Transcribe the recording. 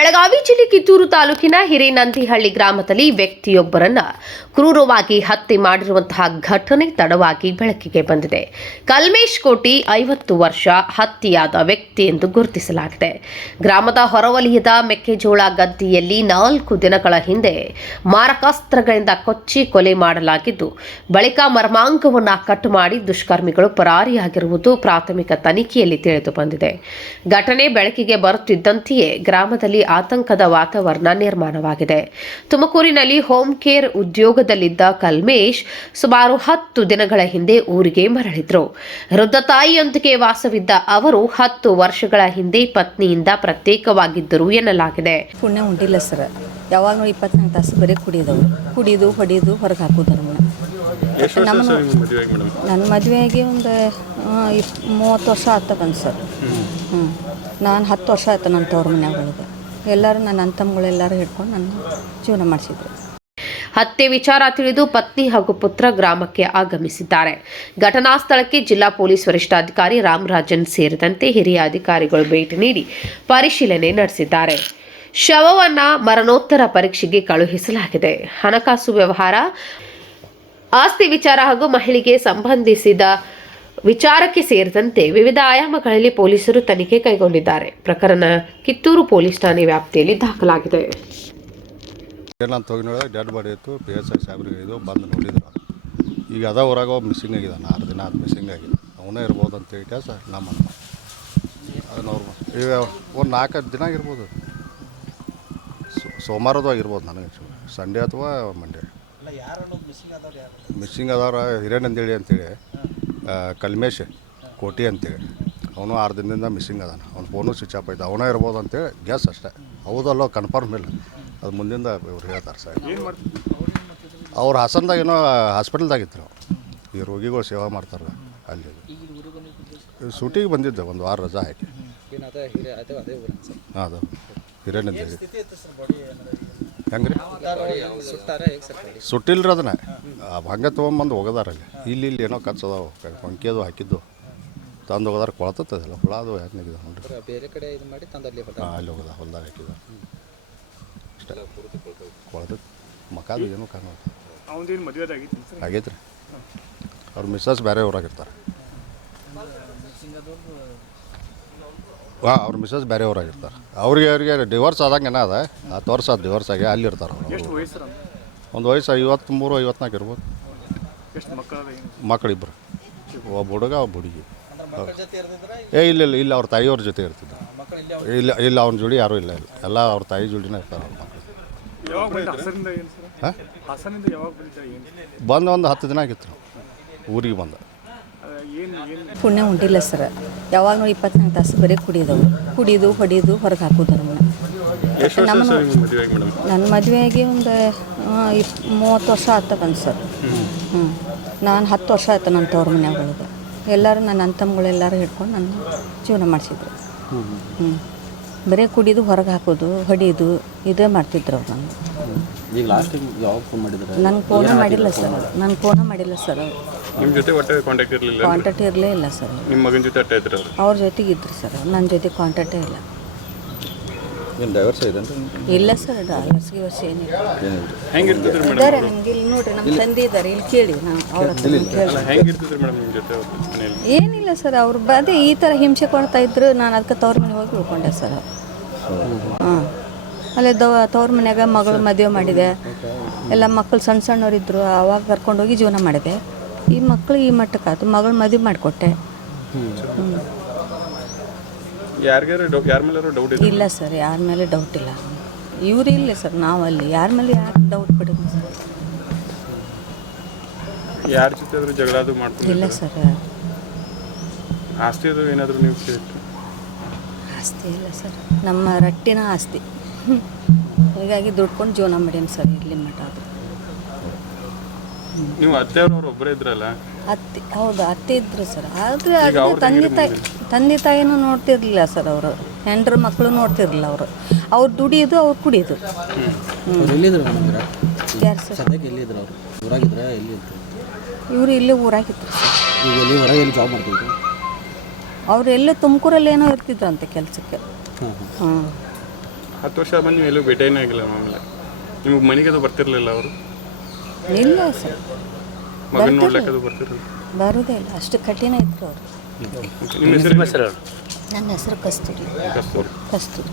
ಬೆಳಗಾವಿ ಜಿಲ್ಲೆ ಕಿತ್ತೂರು ತಾಲೂಕಿನ ಹಿರೇನಂದಿಹಳ್ಳಿ ಗ್ರಾಮದಲ್ಲಿ ವ್ಯಕ್ತಿಯೊಬ್ಬರನ್ನ ಕ್ರೂರವಾಗಿ ಹತ್ಯೆ ಮಾಡಿರುವಂತಹ ಘಟನೆ ತಡವಾಗಿ ಬೆಳಕಿಗೆ ಬಂದಿದೆ. ಕಲ್ಮೇಶ್ ಕೋಟಿ 50 ವರ್ಷ ಹತ್ಯೆಯಾದ ವ್ಯಕ್ತಿ ಎಂದು ಗುರುತಿಸಲಾಗಿದೆ. ಗ್ರಾಮದ ಹೊರವಲಯದ ಮೆಕ್ಕೆಜೋಳ ಗದ್ದೆಯಲ್ಲಿ 4 ದಿನಗಳ ಹಿಂದೆ ಮಾರಕಾಸ್ತ್ರಗಳಿಂದ ಕೊಚ್ಚಿ ಕೊಲೆ ಮಾಡಲಾಗಿದ್ದು, ಬಳಿಕ ಮರ್ಮಾಂಗವನ್ನ ಕಟ್ ಮಾಡಿ ದುಷ್ಕರ್ಮಿಗಳು ಪರಾರಿಯಾಗಿರುವುದು ಪ್ರಾಥಮಿಕ ತನಿಖೆಯಲ್ಲಿ ತಿಳಿದು ಬಂದಿದೆ. ಘಟನೆ ಬೆಳಕಿಗೆ ಬರುತ್ತಿದ್ದಂತೆಯೇ ಗ್ರಾಮದಲ್ಲಿ ಆತಂಕದ ವಾತಾವರಣ ನಿರ್ಮಾಣವಾಗಿದೆ. ತುಮಕೂರಿನಲ್ಲಿ ಹೋಮ್ ಕೇರ್ ಉದ್ಯೋಗದಲ್ಲಿದ್ದ ಕಲ್ಮೇಶ್ ಸುಮಾರು 10 ದಿನಗಳ ಹಿಂದೆ ಊರಿಗೆ ಮರಳಿದ್ರು. ವೃದ್ಧ ತಾಯಿಯೊಂದಿಗೆ ವಾಸವಿದ್ದ ಅವರು 10 ವರ್ಷಗಳ ಹಿಂದೆ ಪತ್ನಿಯಿಂದ ಪ್ರತ್ಯೇಕವಾಗಿದ್ದರು ಎನ್ನಲಾಗಿದೆ. ಪುಣ್ಯ ಉಂಟಿಲ್ಲ ಸರ್, ಯಾವಾಗ 24 ತಾಸು ಬರೀ ಕುಡಿಯೋದು ಹೊಡಿಯೋದು ಹೊರಗೆ ಹಾಕೋದು. ನನ್ನ ಮದುವೆಯಾಗಿ ಒಂದು 30 ವರ್ಷ ಆಗ್ತದೆ ಸರ್. ನಾನು 10 ವರ್ಷ ಆಯ್ತು ನನ್ನ ತವ್ರ ಮನ್ಯಾಗ ಒಳಗೆ. ಎಲ್ಲರೂ ನನ್ನ ಅಂತಮ್ಮಗಳೆಲ್ಲರೂ ಹಿಡ್ಕೊಂಡು ನನ್ನ ಜೀವನ ಮಾಡಿಸಿದ್ರು. ಹತ್ಯೆ ವಿಚಾರ ತಿಳಿದು ಪತ್ನಿ ಹಾಗೂ ಪುತ್ರ ಗ್ರಾಮಕ್ಕೆ ಆಗಮಿಸಿದ್ದಾರೆ. ಘಟನಾ ಸ್ಥಳಕ್ಕೆ ಜಿಲ್ಲಾ ಪೊಲೀಸ್ ವರಿಷ್ಠಾಧಿಕಾರಿ ರಾಮರಾಜನ್ ಸೇರಿದಂತೆ ಹಿರಿಯ ಅಧಿಕಾರಿಗಳು ಭೇಟಿ ನೀಡಿ ಪರಿಶೀಲನೆ ನಡೆಸಿದ್ದಾರೆ. ಶವವನ್ನು ಮರಣೋತ್ತರ ಪರೀಕ್ಷೆಗೆ ಕಳುಹಿಸಲಾಗಿದೆ. ಹಣಕಾಸು ವ್ಯವಹಾರ, ಆಸ್ತಿ ವಿಚಾರ ಹಾಗೂ ಮಹಿಳೆಗೆ ಸಂಬಂಧಿಸಿದ ವಿಚಾರಕ್ಕೆ ಸೇರಿದಂತೆ ವಿವಿಧ ಆಯಾಮಗಳಲ್ಲಿ ಪೊಲೀಸರು ತನಿಖೆ ಕೈಗೊಂಡಿದ್ದಾರೆ. ಪ್ರಕರಣ ಕಿತ್ತೂರು ಪೊಲೀಸ್ ಠಾಣೆ ವ್ಯಾಪ್ತಿಯಲ್ಲಿ ದಾಖಲಾಗಿದೆ. ಡೆಡ್ ಬಾಡಿ ಇತ್ತು, PSI ಸಾಹೇಬ್ರಿಗೆ ಇದು ಬಂದು ನೋಡಿದ್ರು. ಈಗ ಅದ ಹೊರಗೆ ಮಿಸ್ಸಿಂಗ್ ಆಗಿದ್ದಾನೆ. 6 ದಿನ ಅದು ಮಿಸ್ಸಿಂಗ್ ಆಗಿದೆ. ಅವನೇ ಇರ್ಬೋದು ಅಂತೇಳಿ ಸರ್ ನಮ್ಮ ಅದನ್ನು ಅವ್ರು ಈಗ ಒಂದು 4 ದಿನ ಆಗಿರ್ಬೋದು. ಸೋಮವಾರದ್ದು ಆಗಿರ್ಬೋದು, ನನಗೆ ಸಂಡೇ ಅಥವಾ ಮಂಡೇ. ಮಿಸ್ಸಿಂಗ್ ಅದವ್ರ ಹಿರೇನಂದಿಹಳ್ಳಿ ಅಂತೇಳಿ ಕಲ್ಮೇಶ್ ಕೋಟಿ ಅಂತೇಳಿ ಅವನು 6 ದಿನದಿಂದ ಮಿಸ್ಸಿಂಗ್ ಅದಾನ. ಅವ್ನ ಫೋನು ಸ್ವಿಚ್ ಆಫ್ ಐತೆ. ಅವನೇ ಇರ್ಬೋದು ಅಂತೇಳಿ ಗ್ಯಾಸ್ ಅಷ್ಟೇ. ಹೌದಲ್ಲೋ ಕನ್ಫರ್ಮ್ ಇಲ್ಲ, ಅದು ಮುಂದಿಂದ ಇವ್ರು ಹೇಳ್ತಾರೆ ಸರ್. ಅವ್ರು ಹಾಸನದಾಗ ಏನೋ ಹಾಸ್ಪಿಟಲ್ದಾಗಿದ್ರು. ಈ ರೋಗಿಗಳು ಸೇವಾ ಮಾಡ್ತಾರೆ ಅಲ್ಲಿ. ಶೂಟಿಗೆ ಬಂದಿದ್ದೆ, ಒಂದು ವಾರ ರಜಾ ಹಾಕಿ. ಹಾಂ, ಅದು ಹಿರೇನಂದಿಹಳ್ಳಿ. ಹೆಂಗೆ ರೀ ಸುಟ್ಟಿಲ್ರಿ ಅದನ್ನ ಹಂಗೆ ತೊಗೊಂಬಂದು ಹೋಗೋದಾರಲ್ಲಿ. ಇಲ್ಲಿ ಏನೋ ಕಚ್ಚದಾವು ಪಂಕಿಯದು ಹಾಕಿದ್ದು ತಂದು ಹೋಗೋದಾರ ಕೊಳತತ್ತದಲ್ಲ ಹುಳ. ಅದು ಯಾಕೆ ನೋಡ್ರಿ ಬೇರೆ ಕಡೆ ಇದು ಮಾಡಿ ತಂದಲ್ಲಿ ಅಲ್ಲಿ ಹೋಗೋದ ಹೊಲ್ದಾಗ ಹಾಕಿದ ಅಷ್ಟೇ. ಕೊಳತ ಮಕಾದು ಏನೋ ಕಾಣೋ ಆಗೈತೆ ರೀ. ಅವ್ರ ಮಿಸ್ಸಸ್ ಬೇರೆ ಊರಾಗಿರ್ತಾರೆ. ಹಾಂ, ಅವ್ರ ಮಿಸ್ಸಸ್ ಬೇರೆ ಊರಾಗಿರ್ತಾರೆ. ಅವ್ರಿಗೆ ಡಿವೋರ್ಸ್ ಆದಂಗೆ ಏನೋ ಅದ. 10 ವರ್ಷ ಅದು ಡಿವೋರ್ಸ್ ಆಗಿ ಅಲ್ಲಿರ್ತಾರೆ ಅವರು. ಒಂದು ವಯಸ್ಸು 53, 54 ಇರ್ಬೋದು. ಮಕ್ಕಳಿಬ್ಬರು, ಒಬ್ಬ ಹುಡುಗ ಒಬ್ಬ ಹುಡುಗಿ. ಇಲ್ಲ ಅವ್ರ ತಾಯಿಯವ್ರ ಜೊತೆ ಇರ್ತಿದ್ದ. ಇಲ್ಲ ಅವ್ನ ಜೋಡಿ ಯಾರೂ ಇಲ್ಲ. ಎಲ್ಲ ಅವ್ರ ತಾಯಿ ಜೋಡಿನೇ ಇರ್ತಾರೆ ಅವ್ರ ಮಕ್ಕಳು. ಹಾಂ, ಬಂದು ಒಂದು 10 ದಿನ ಆಗಿತ್ತು ಊರಿಗೆ ಬಂದ. ಪುಣ್ಯ ಉಂಟಿಲ್ಲ ಸರ್, ಯಾವಾಗ 24 ತಾಸು ಬರೀ ಕುಡಿಯೋದು ಹೊಡಿಯೋದು ಹೊರಗೆ ಹಾಕೋದು. ನನ್ನ ಮದುವೆಯಾಗಿ ಒಂದು 30 ವರ್ಷ ಆಗ್ತದೆ ಸರ್. ನಾನು 10 ವರ್ಷ ಆಯ್ತು ನನ್ನ ತವ್ರ ಮನ್ಯಾಗ ಒಳಗೆ. ಎಲ್ಲರೂ ನನ್ನ ಅಂತಮ್ಮಗಳೆಲ್ಲರೂ ಹಿಡ್ಕೊಂಡು ನನ್ನ ಜೀವನ ಮಾಡಿಸಿದ್ರು. ಬರೀ ಕುಡಿಯೋದು ಹೊರಗೆ ಹಾಕೋದು ಹೊಡಿಯೋದು ಇದೇ ಮಾಡ್ತಿದ್ರು ಅವ್ರು. ನನಗೆ ಫೋನೇ ಮಾಡಿಲ್ಲ ಸರ್. ನಿಮ್ಮ ಜೊತೆ ಒಟ್ಟೆ ಕಾಂಟ್ಯಾಕ್ಟ್ ಇರಲೇ ಇಲ್ಲ ಸರ್. ನಿಮ್ಮ ಮಗನ ಜೊತೆ ಅಟ್ಟೆ ಇದ್ರು ಅವ್ರ ಜೊತೆಗೆ ಇದ್ರು ಸರ್. ನನ್ನ ಜೊತೆ ಕಾಂಟ್ಯಾಕ್ಟೇ ಇಲ್ಲ. ಇಲ್ಲ ಸರ್, ಡೈವರ್ಸ್ಗೆ ವರ್ಷ ಏನಿಲ್ಲ. ಇದ್ದಾರೆ ನಮ್ಗೆ ಇಲ್ಲಿ ನೋಡ್ರಿ, ನಮ್ಮ ತಂದೆ ಇದ್ದಾರೆ ಇಲ್ಲಿ, ಕೇಳಿ. ಏನಿಲ್ಲ ಸರ್, ಅವ್ರು ಅದೇ ಈ ಥರ ಹಿಂಸೆ ಕೊಡ್ತಾ ಇದ್ರು. ನಾನು ಅದಕ್ಕೆ ತವ್ರ ಮನೆಗೆ ಹೋಗಿ ಉಳ್ಕೊಂಡೆ ಸರ್. ಹಾಂ, ಅಲ್ಲೇ ತವ್ರ ಮನ್ಯಾಗ ಮಗಳು ಮದುವೆ ಮಾಡಿದೆ. ಎಲ್ಲ ಮಕ್ಕಳು ಸಣ್ಣವರಿದ್ದರು. ಆವಾಗ ಕರ್ಕೊಂಡೋಗಿ ಜೀವನ ಮಾಡಿದೆ. ಈ ಮಕ್ಕಳು ಈ ಮಟ್ಟಕ್ಕಾಯ್ತು, ಮಗಳು ಮದುವೆ ಮಾಡಿಕೊಟ್ಟೆ. ಇಲ್ಲ ಸರ್, ಯಾರ ಮೇಲೆ ಡೌಟ್ ಇಲ್ಲ. ಇವ್ರು ಇಲ್ಲ ಸರ್, ನಾವು ಅಲ್ಲಿ ಯಾರ ಮೇಲೆ ಯಾರು ಡೌಟ್ ಪಡೋದು ಸರ್. ಯಾರ ಜೊತೆ ಜಗಳ ಅದು ಮಾಡ್ತಾರೆ? ಇಲ್ಲ ಸರ್. ಆಸ್ತಿ ಅದು ಏನಾದರೂ ನೀವು ಆಸ್ತಿ ಇಲ್ಲ ಸರ್, ನಮ್ಮ ರಟ್ಟಿನ ಆಸ್ತಿ. ಹೀಗಾಗಿ ದುಡ್ಕೊಂಡು ಜೀವನ ಮಾಡೀನಿ ಸರ್ ಇಲ್ಲಿ ಮಠ. ಅದು ನೀವು ಅತ್ತೆಯವ್ರವ್ರು ಒಬ್ಬರೇ ಇದ್ರಲ್ಲ? ಅತ್ತೆ, ಹೌದು, ಅತ್ತೆ ಇದ್ರು ಸರ್. ಆದರೆ ಅದು ತಂದೆ ತಾಯಿನೂ ನೋಡ್ತಿರ್ಲಿಲ್ಲ ಸರ್. ಅವರು ಹೆಂಡ್ರ ಮಕ್ಕಳು ನೋಡ್ತಿರ್ಲಿಲ್ಲ. ಅವ್ರು ದುಡಿಯೋದು, ಅವ್ರು ಕುಡಿಯೋದು. ಯಾರು ಸರ್? ಇವರು ಇಲ್ಲೇ ಊರಾಗಿದ್ರು ಸರ್. ಅವ್ರು ಎಲ್ಲೇ ತುಮಕೂರಲ್ಲಿ ಏನೋ ಇರ್ತಿದ್ರಂತೆ ಕೆಲಸಕ್ಕೆ. ಹಾಂ, 10 ವರ್ಷ ಬಂದು ನೀವು ಎಲ್ಲೂ ಭೇಟಿನೇ ಆಗಿಲ್ಲ ಆಮೇಲೆ ನಿಮಗೆ ಮನೆಗೆ ಅದು ಬರ್ತಿರ್ಲಿಲ್ಲ ಅವರು ಇಲ್ಲ ಸರ್ ಮಗನ ನೋಡ್ಲಿಕ್ಕೆ ಅದು ಬರ್ತಿರಲಿಲ್ಲ. ಬರೋದೇ ಇಲ್ಲ, ಅಷ್ಟು ಕಠಿಣ ಇದ್ರು ಅವರು. ನಿಮ್ಮ ಹೆಸರು ನನ್ನ ಹೆಸರು ಕಸ್ತೂರಿ. ಕಸ್ತೂರಿ. ಕಸ್ತೂರಿ